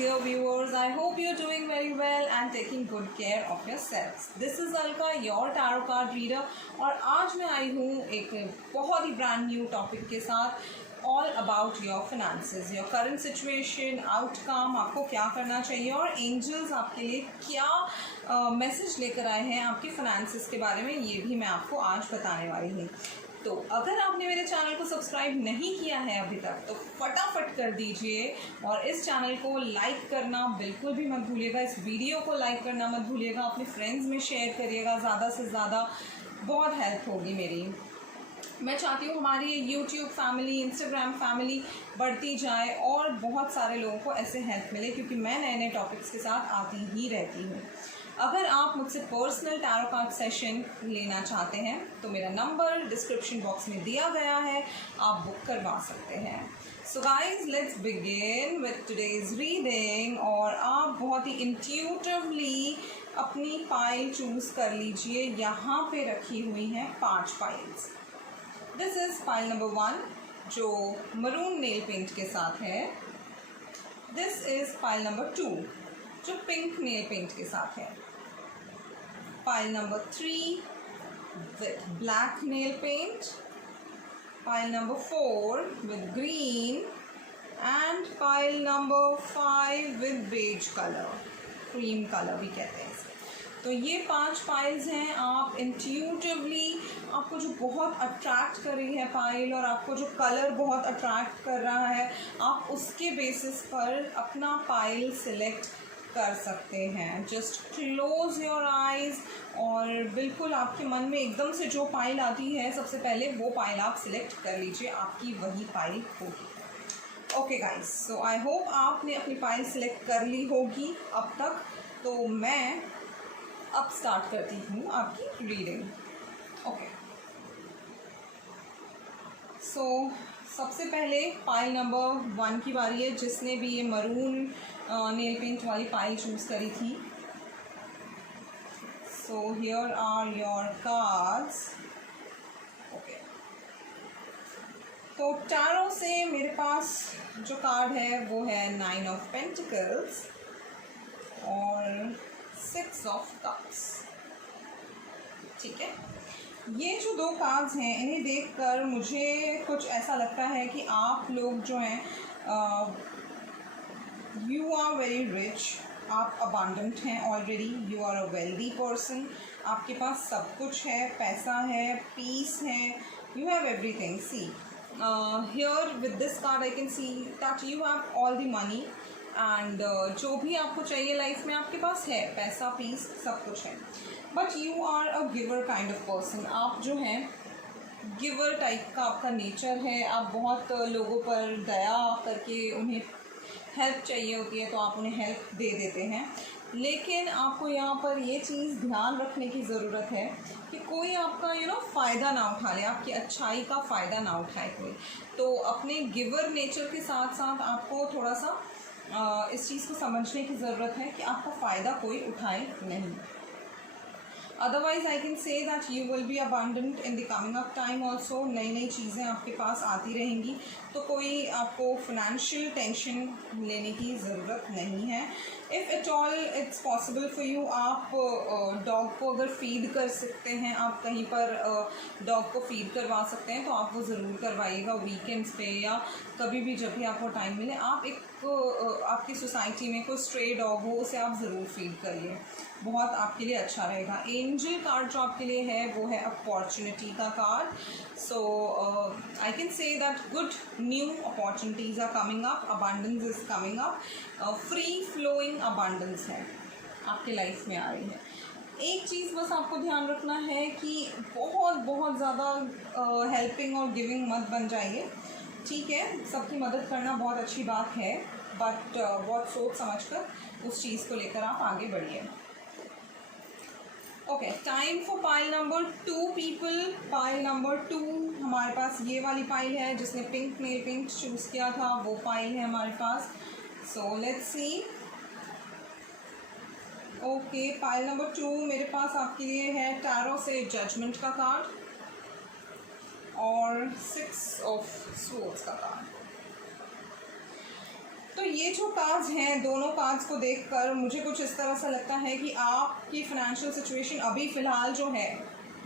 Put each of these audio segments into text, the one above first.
dear viewers, I hope you're doing very well and taking good care of yourselves. This is Alka, your tarot card reader, और आज मैं आई हूँ एक बहुत ही brand new topic के साथ, all about your finances, your current situation, outcome, आपको क्या करना चाहिए और एंजल्स आपके लिए क्या मैसेज लेकर आए हैं आपके फिनेंसेस के बारे में, ये भी मैं आपको आज बताने वाली हूँ। तो अगर आपने मेरे चैनल को सब्सक्राइब नहीं किया है अभी तक तो फटाफट कर दीजिए और इस चैनल को लाइक करना बिल्कुल भी मत भूलिएगा, इस वीडियो को लाइक करना मत भूलिएगा, अपने फ्रेंड्स में शेयर करिएगा ज़्यादा से ज़्यादा, बहुत हेल्प होगी मेरी। मैं चाहती हूँ हमारी यूट्यूब फैमिली, इंस्टाग्राम फैमिली बढ़ती जाए और बहुत सारे लोगों को ऐसे हेल्प मिले, क्योंकि मैं नए नए टॉपिक्स के साथ आती ही रहती हूँ। अगर आप मुझसे पर्सनल टैरो कार्ड सेशन लेना चाहते हैं तो मेरा नंबर डिस्क्रिप्शन बॉक्स में दिया गया है, आप बुक करवा सकते हैं। So guys, let's begin with today's reading. और आप बहुत ही इंट्यूटिवली अपनी पाइल चूज़ कर लीजिए। यहाँ पे रखी हुई हैं 5 piles. This is pile number 1 जो मरून नेल पेंट के साथ है। दिस इज़ पाइल नंबर 2 जो पिंक नेल पेंट के साथ है। Pile number 3 with black nail paint, pile number 4 with green, and pile number 5 with beige color, cream color भी कहते हैं इसे। तो ये 5 पाइल्स हैं। आप इंट्यूटिवली, आपको जो बहुत अट्रैक्ट कर रही है पाइल और आपको जो कलर बहुत अट्रैक्ट कर रहा है, आप उसके बेसिस पर अपना पाइल सिलेक्ट कर सकते हैं। जस्ट क्लोज योर आइज़ और बिल्कुल आपके मन में एकदम से जो पाइल आती है सबसे पहले वो पाइल आप सिलेक्ट कर लीजिए, आपकी वही पाइल होगी। Okay guys, so I hope आपने अपनी पाइल सिलेक्ट कर ली होगी अब तक। तो मैं अब स्टार्ट करती हूँ आपकी रीडिंग। ओके, सो सबसे पहले पाइल नंबर 1 की बारी है, जिसने भी ये मरून नेल पेंट वाली पाइल चूज़ करी थी। So here are your cards. Okay, तो टैरो से मेरे पास जो कार्ड है वो है 9 ऑफ पेंटिकल्स और 6 ऑफ कप्स। ठीक है, ये जो 2 कार्ड्स हैं इन्हें देखकर मुझे कुछ ऐसा लगता है कि आप लोग जो हैं यू आर वेरी रिच, आप अबांडेंट हैं already, you are a wealthy person, आपके पास सब कुछ है, पैसा है, पीस है, you have everything. See here with this card I can see that you have all the money and जो भी आपको चाहिए लाइफ में आपके पास है, पैसा, पीस, सब कुछ है। But you are a giver kind of person. आप जो हैं गिवर टाइप का आपका नेचर है। आप बहुत लोगों पर दया करके उन्हें हेल्प चाहिए होती है तो आप उन्हें हेल्प दे देते हैं। लेकिन आपको यहाँ पर ये चीज़ ध्यान रखने की ज़रूरत है कि कोई आपका फ़ायदा ना उठा ले, आपकी अच्छाई का फ़ायदा ना उठाए कोई। तो अपने गिवर नेचर के साथ साथ आपको थोड़ा सा इस चीज़ को समझने की ज़रूरत है कि आपका फ़ायदा कोई उठाए नहीं। Otherwise I can say that you will be abundant in the coming up time also. नई नई चीज़ें आपके पास आती रहेंगी, तो कोई आपको फिनेंशियल टेंशन लेने की ज़रूरत नहीं है। If at all it's possible for you, आप डॉग को अगर फीड कर सकते हैं, आप कहीं पर डॉग को फीड करवा सकते हैं तो आप वो ज़रूर करवाइएगा वीकेंड्स पे या कभी भी जब भी आपको टाइम मिले। आप एक आपकी सोसाइटी में कोई स्ट्रे डॉग हो उसे आप ज़रूर फीड करिए, बहुत आपके लिए अच्छा रहेगा। एंजल कार्ड जो आपके लिए है वो है अपॉर्चुनिटी का card. So I can say that good new opportunities are coming up, abundance is coming up, free flowing abundance है आपके लाइफ में आ रही है। एक चीज़ बस आपको ध्यान रखना है कि बहुत ज़्यादा हेल्पिंग और गिविंग मत बन जाइए। ठीक है, सबकी मदद करना बहुत अच्छी बात है, बट बहुत सोच समझकर उस चीज़ को लेकर आप आगे बढ़िए। Okay, time for pile number 2 people. Pile number 2 हमारे पास ये वाली पाइल है, जिसने पिंक नेल पेंट चूज़ किया था वो पाइल है हमारे पास। So let's see. Okay, pile number 2 मेरे पास आपके लिए है टैरो से जजमेंट का कार्ड और 6 ऑफ स्वॉर्ड्स का कार्ड। तो ये जो कार्ड्स हैं, दोनों कार्ड्स को देखकर मुझे कुछ इस तरह सा लगता है कि आपकी फाइनेंशियल सिचुएशन अभी फ़िलहाल जो है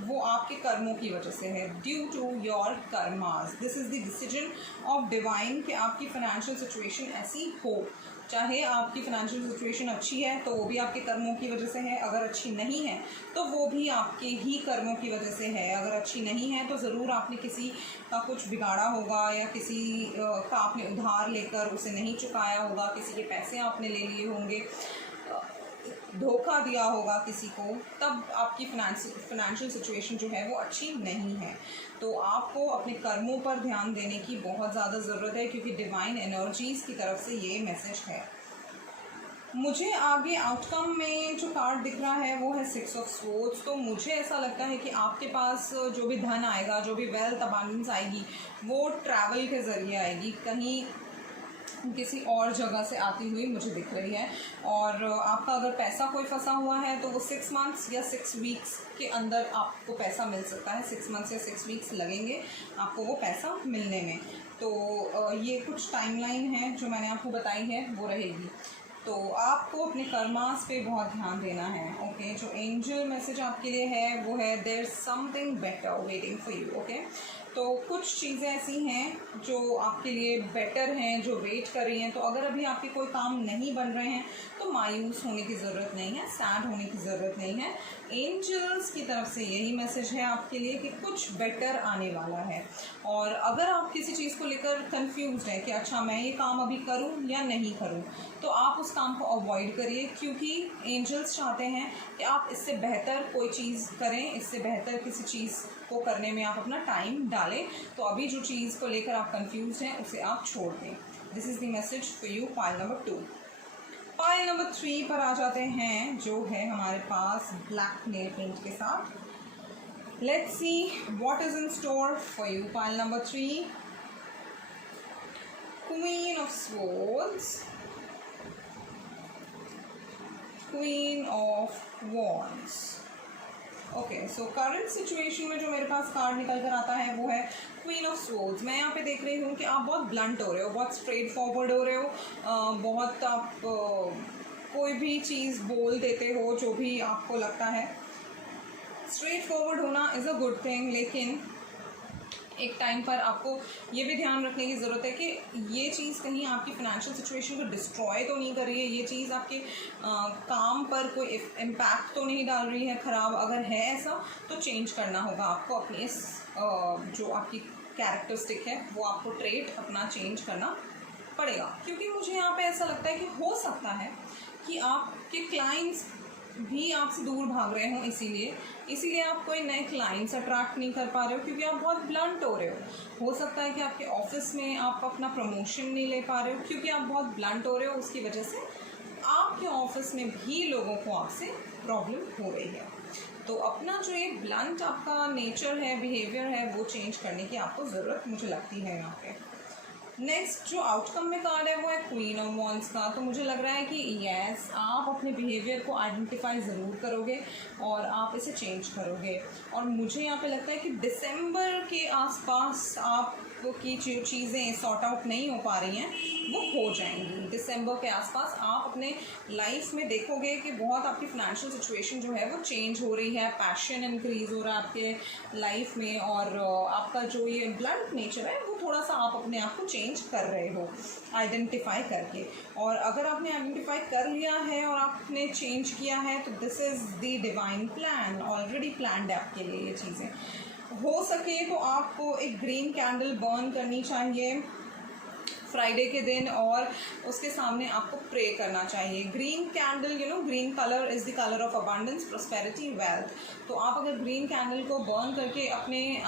वो आपके कर्मों की वजह से है, due to your karmas. This is the decision of divine कि आपकी फाइनेंशियल सिचुएशन ऐसी हो। चाहे आपकी फाइनेंशियल सिचुएशन अच्छी है तो वो भी आपके कर्मों की वजह से है, अगर अच्छी नहीं है तो वो भी आपके ही कर्मों की वजह से है। अगर अच्छी नहीं है तो ज़रूर आपने किसी का कुछ बिगाड़ा होगा, या किसी का आपने उधार लेकर उसे नहीं चुकाया होगा, किसी के पैसे आपने ले लिए होंगे, धोखा दिया होगा किसी को, तब आपकी फाइनेंशियल सिचुएशन जो है वो अच्छी नहीं है। तो आपको अपने कर्मों पर ध्यान देने की बहुत ज़्यादा ज़रूरत है, क्योंकि डिवाइन एनर्जीज़ की तरफ से ये मैसेज है। मुझे आगे आउटकम में जो कार्ड दिख रहा है वो है 6 ऑफ स्वॉर्ड्स। तो मुझे ऐसा लगता है कि आपके पास जो भी धन आएगा, जो भी वेल्थ अबांडेंस आएगी, वो ट्रैवल के ज़रिए आएगी, कहीं किसी और जगह से आती हुई मुझे दिख रही है। और आपका अगर पैसा कोई फंसा हुआ है तो वो 6 मंथ्स या 6 वीक्स के अंदर आपको पैसा मिल सकता है। 6 मंथ्स या 6 वीक्स लगेंगे आपको वो पैसा मिलने में। तो ये कुछ टाइमलाइन है जो मैंने आपको बताई है वो रहेगी। तो आपको अपने कर्मास पे बहुत ध्यान देना है। ओके, जो एंजल मैसेज आपके लिए है वो है there is something better waiting for you. Okay, तो कुछ चीज़ें ऐसी हैं जो आपके लिए बेटर हैं, जो वेट कर रही हैं। तो अगर अभी आपके कोई काम नहीं बन रहे हैं तो मायूस होने की ज़रूरत नहीं है, सैड होने की ज़रूरत नहीं है। एंजल्स की तरफ से यही मैसेज है आपके लिए कि कुछ बेटर आने वाला है। और अगर आप किसी चीज़ को लेकर कंफ्यूज हैं कि अच्छा मैं ये काम अभी करूं या नहीं करूं, तो आप उस काम को अवॉइड करिए, क्योंकि एंजल्स चाहते हैं कि आप इससे बेहतर कोई चीज़ करें, इससे बेहतर किसी चीज़ को करने में आप अपना टाइम डालें। तो अभी जो चीज़ को लेकर आप कंफ्यूज हैं उसे आप छोड़ दें। This is the message for you, pile number 2। Pile number 3 पर आ जाते हैं, जो है हमारे पास ब्लैक नेल पेंट के साथ। Let's see what is in store for you. Pile number 3, queen of swords, queen of wands. Okay, so current situation में जो मेरे पास कार्ड निकल कर आता है वो है क्वीन ऑफ स्वॉर्ड्स। मैं यहाँ पे देख रही हूँ कि आप बहुत ब्लंट हो रहे हो, बहुत स्ट्रेट फॉरवर्ड हो रहे हो, बहुत आप कोई भी चीज़ बोल देते हो जो भी आपको लगता है। स्ट्रेट फॉरवर्ड होना इज़ अ गुड थिंग, लेकिन एक टाइम पर आपको ये भी ध्यान रखने की ज़रूरत है कि ये चीज़ कहीं आपकी फाइनेंशियल सिचुएशन को डिस्ट्रॉय तो नहीं कर रही है, ये चीज़ आपके काम पर कोई इम्पैक्ट तो नहीं डाल रही है ख़राब। अगर है ऐसा तो चेंज करना होगा आपको, अपनी इस जो आपकी कैरेक्टरिस्टिक है वो आपको ट्रेट अपना चेंज करना पड़ेगा। क्योंकि मुझे यहाँ पे ऐसा लगता है कि हो सकता है कि आपके क्लाइंट्स भी आपसे दूर भाग रहे हों, इसीलिए आप कोई नए क्लाइंट्स अट्रैक्ट नहीं कर पा रहे हो, क्योंकि आप बहुत ब्लंट हो रहे हो। हो सकता है कि आपके ऑफिस में आप अपना प्रमोशन नहीं ले पा रहे हो, क्योंकि आप बहुत ब्लंट हो रहे हो। उसकी वजह से आपके ऑफिस में भी लोगों को आपसे प्रॉब्लम हो रही है। तो अपना जो ये ब्लंट आपका नेचर है, बिहेवियर है, वो चेंज करने की आपको ज़रूरत मुझे लगती है यहाँ पे। नेक्स्ट जो आउटकम में कार्ड है वो है क्वीन ऑफ वॉन्ड्स का। तो मुझे लग रहा है कि यस, आप अपने बिहेवियर को आइडेंटिफाई ज़रूर करोगे और आप इसे चेंज करोगे। और मुझे यहाँ पे लगता है कि दिसंबर के आसपास आपकी जो चीज़ें सॉर्ट आउट नहीं हो पा रही हैं वो हो जाएंगी। दिसंबर के आसपास आप अपने लाइफ में देखोगे कि बहुत आपकी फाइनेंशियल सिचुएशन जो है वो चेंज हो रही है, पैशन इंक्रीज़ हो रहा है आपके लाइफ में, और आपका जो ये ब्लंट नेचर है वो थोड़ा सा आप अपने आप को चेंज कर रहे हो आइडेंटिफाई करके। और अगर आपने आइडेंटिफाई कर लिया है और आपने चेंज किया है तो this is the divine plan, already planned है आपके लिए ये चीज़ें। हो सके तो आपको एक ग्रीन कैंडल बर्न करनी चाहिए फ्राइडे के दिन, और उसके सामने आपको प्रे करना चाहिए। Green candle, green colour is the colour of abundance, prosperity, wealth. तो आप अगर ग्रीन कैंडल को बर्न करके अपने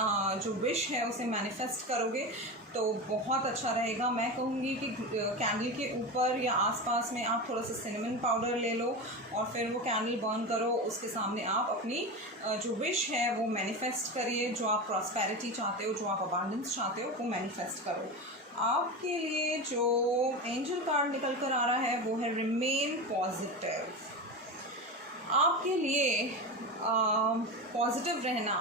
जो विश है उसे मैनिफेस्ट करोगे तो बहुत अच्छा रहेगा। मैं कहूँगी कि कैंडल के ऊपर या आसपास में आप थोड़ा सा सिनेमन पाउडर ले लो और फिर वो कैंडल बर्न करो, उसके सामने आप अपनी जो विश है वो मैनिफेस्ट करिए। जो आप प्रॉस्पेरिटी चाहते हो, जो आप अबंडेंस चाहते हो, वो मैनिफेस्ट करो। आपके लिए जो एंजल कार्ड निकल कर आ रहा है वो है रिमेन पॉजिटिव। आपके लिए पॉजिटिव रहना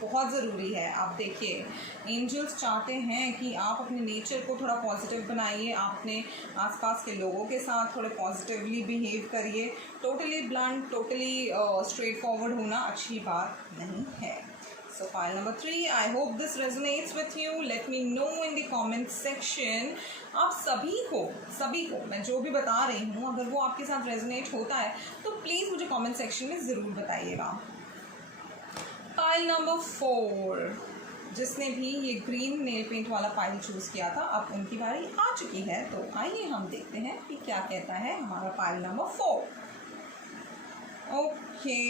बहुत ज़रूरी है। आप देखिए, एंजल्स चाहते हैं कि आप अपने नेचर को थोड़ा पॉजिटिव बनाइए, आप अपने आसपास के लोगों के साथ थोड़े पॉजिटिवली बिहेव करिए। Totally blunt, totally straight forward होना अच्छी बात नहीं है। So file number 3, I hope this resonates with you. Let me know in the comment section. आप सभी को मैं जो भी बता रही हूँ, अगर वो आपके साथ रेजोनेट होता है तो प्लीज़ मुझे कमेंट सेक्शन में ज़रूर बताइएगा। फाइल नंबर 4, जिसने भी ये ग्रीन नेल पेंट वाला फाइल चूज़ किया था, अब उनकी बारी आ चुकी है। तो आइए हम देखते हैं कि क्या कहता है हमारा file number 4। Okay,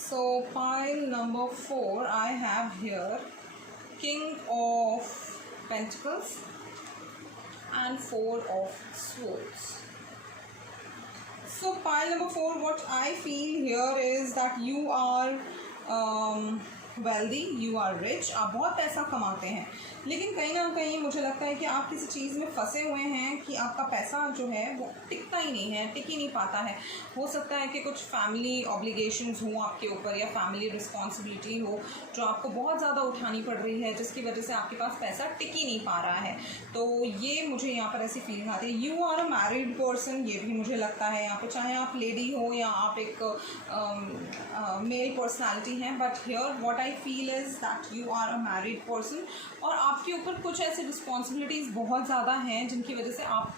so pile number 4, I have here King of Pentacles and 4 of Swords. So pile number 4, what I feel here is that you are wealthy, you are rich. आप बहुत पैसा कमाते हैं, लेकिन कहीं ना कहीं मुझे लगता है कि आप किसी चीज़ में फंसे हुए हैं कि आपका पैसा जो है वो टिकता ही नहीं है, टिक ही नहीं पाता है। हो सकता है कि कुछ फैमिली ऑब्लिगेशंस हों आपके ऊपर, या फैमिली रिस्पॉन्सिबिलिटी हो जो आपको बहुत ज़्यादा उठानी पड़ रही है, जिसकी वजह से आपके पास पैसा टिक ही नहीं पा रहा है। तो ये मुझे यहाँ पर ऐसी फीलिंग आती है। You are a married person, ये भी मुझे लगता है यहाँ पर, चाहे आप लेडी हो या आप एक मेल पर्सनैलिटी हैं, but here what I feel is that you are a married person, और आपके ऊपर कुछ ऐसे रिस्पॉन्सिबिलिटीज़ बहुत ज़्यादा हैं जिनकी वजह से आप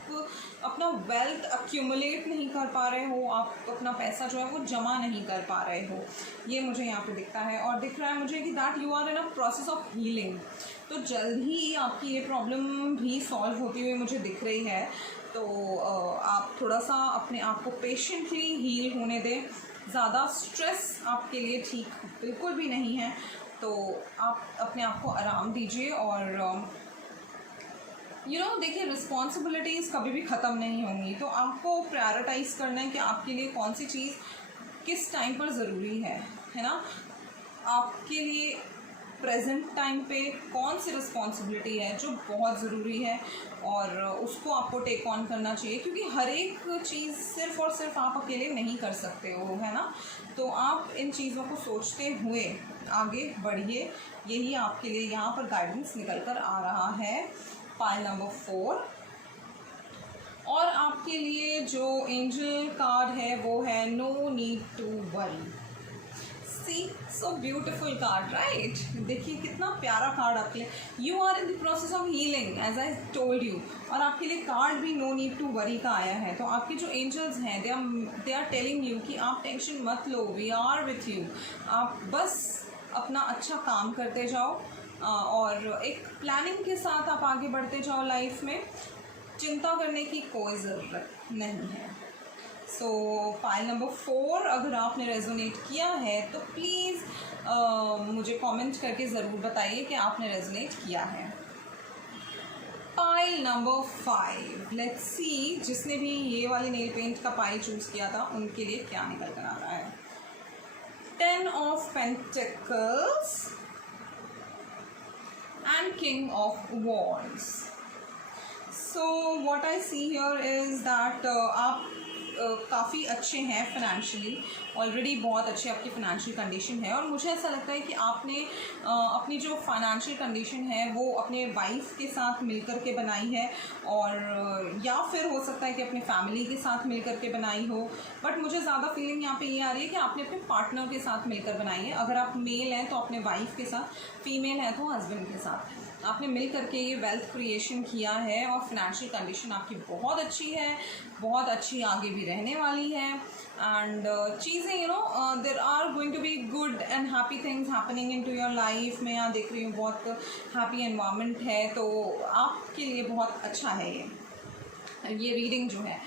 अपना वेल्थ अक्यूमुलेट नहीं कर पा रहे हो, आप अपना पैसा जो है वो जमा नहीं कर पा रहे हो। ये मुझे यहाँ पे दिखता है, और दिख रहा है मुझे कि that you are in a process of healing. तो जल्द ही आपकी ये प्रॉब्लम भी सॉल्व होती हुई मुझे दिख रही है। तो आप थोड़ा सा अपने आप को पेशेंटली हील होने दें। ज़्यादा स्ट्रेस आपके लिए ठीक बिल्कुल भी नहीं है, तो आप अपने आप को आराम दीजिए। और देखिए, रिस्पॉन्सिबिलिटीज़ कभी भी ख़त्म नहीं होंगी, तो आपको प्रायोरिटाइज़ करना है कि आपके लिए कौन सी चीज़ किस टाइम पर ज़रूरी है ना। आपके लिए प्रेजेंट टाइम पे कौन सी रिस्पॉन्सिबिलिटी है जो बहुत ज़रूरी है, और उसको आपको टेक ऑन करना चाहिए, क्योंकि हर एक चीज़ सिर्फ़ और सिर्फ आप अकेले नहीं कर सकते हो, है ना। तो आप इन चीज़ों को सोचते हुए आगे बढ़िए। यही आपके लिए यहाँ पर गाइडेंस निकल कर आ रहा है, फाइल नंबर 4। और आपके लिए जो एंजल कार्ड है वो है no need to worry. See, so beautiful card, right. देखिए कितना प्यारा कार्ड आपके लिए। You are in the process of healing as I told you, और आपके लिए कार्ड भी नो नीड टू वरी का आया है। तो आपके जो एंजल्स हैं दे आर टेलिंग यू कि आप टेंशन मत लो, वी आर विथ यू। आप बस अपना अच्छा काम करते जाओ, और एक प्लानिंग के साथ आप आगे बढ़ते जाओ लाइफ में। चिंता करने की कोई ज़रूरत नहीं है। सो फाइल नंबर 4 अगर आपने रेजोनेट किया है तो प्लीज़ मुझे कमेंट करके ज़रूर बताइए कि आपने रेजोनेट किया है। फाइल नंबर 5, लेट्स सी जिसने भी ये वाली नेल पेंट का पाइल चूज़ किया था उनके लिए क्या निकल कर आ रहा है। 10 of pentacles and King of Wands. So what I see here is that आप काफ़ी अच्छे हैं फाइनेंशियली, ऑलरेडी बहुत अच्छे आपकी फाइनेंशियल कंडीशन है, और मुझे ऐसा लगता है कि आपने अपनी जो फाइनेंशियल कंडीशन है वो अपने वाइफ के साथ मिलकर के बनाई है, और या फिर हो सकता है कि अपने फैमिली के साथ मिलकर के बनाई हो, बट मुझे ज़्यादा फीलिंग यहाँ पे ये आ रही है कि आपने अपने पार्टनर के साथ मिलकर बनाई है। अगर आप मेल हैं तो अपने वाइफ के साथ, फीमेल हैं तो हस्बैंड के साथ आपने मिल करके ये वेल्थ क्रिएशन किया है, और फाइनेंशियल कंडीशन आपकी बहुत अच्छी है, बहुत अच्छी आगे भी रहने वाली है। एंड चीज़ें there are going to be good and happy things happening in to your life. मैं यहाँ देख रही हूँ बहुत हैप्पी एनवायरनमेंट है, तो आपके लिए बहुत अच्छा है ये रीडिंग जो है।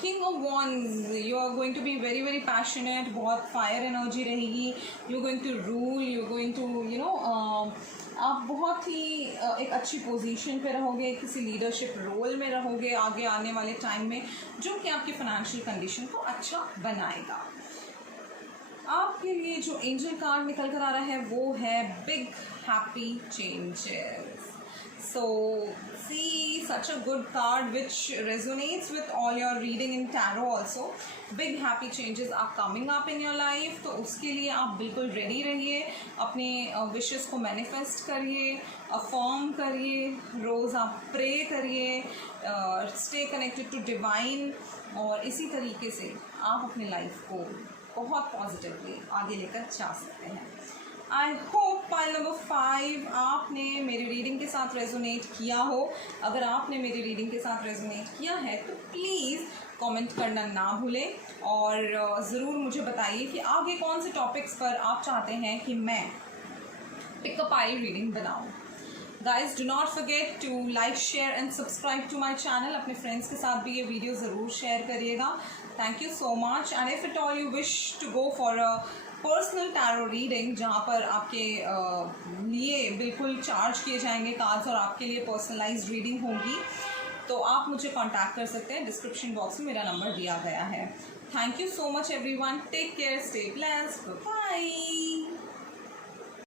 King of wands, you are going to be very very passionate, बहुत फायर एनर्जी रहेगी। You going to rule, you going to आप बहुत ही एक अच्छी पोजीशन पे रहोगे, किसी लीडरशिप रोल में रहोगे आगे आने वाले टाइम में, जो कि आपकी फाइनेंशियल कंडीशन को अच्छा बनाएगा। आपके लिए जो एंजल कार्ड निकल कर आ रहा है वो है big happy changes. So see, such a good card which resonates with all your reading in tarot also. Big happy changes are coming up in your life. तो उसके लिए आप बिल्कुल रेडी रहिए, अपने विशेस को मैनिफेस्ट करिए, अफर्म करिए, रोज़ आप प्रे करिए, स्टे कनेक्टेड टू डिवाइन, और इसी तरीके से आप अपनी लाइफ को बहुत पॉजिटिवली आगे लेकर जा सकते हैं। आई होप पाइल नंबर 5 आपने मेरी रीडिंग के साथ रेजोनेट किया हो। अगर आपने मेरी रीडिंग के साथ रेजोनेट किया है तो प्लीज़ कमेंट करना ना भूलें, और ज़रूर मुझे बताइए कि आगे कौन से टॉपिक्स पर आप चाहते हैं कि मैं पिकअप आई रीडिंग बनाऊँ। Guys do not forget to like, share and subscribe to my channel. अपने फ्रेंड्स के साथ भी ये वीडियो ज़रूर शेयर करिएगा। Thank you so much. And if at all you wish to go for a personal tarot reading, जहाँ पर आपके लिए बिल्कुल चार्ज किए जाएंगे कार्ड्स और आपके लिए पर्सनलाइज्ड रीडिंग होगी, तो आप मुझे कांटेक्ट कर सकते हैं। डिस्क्रिप्शन बॉक्स में मेरा नंबर दिया गया है। Thank you so much everyone. Take care, stay blessed, bye.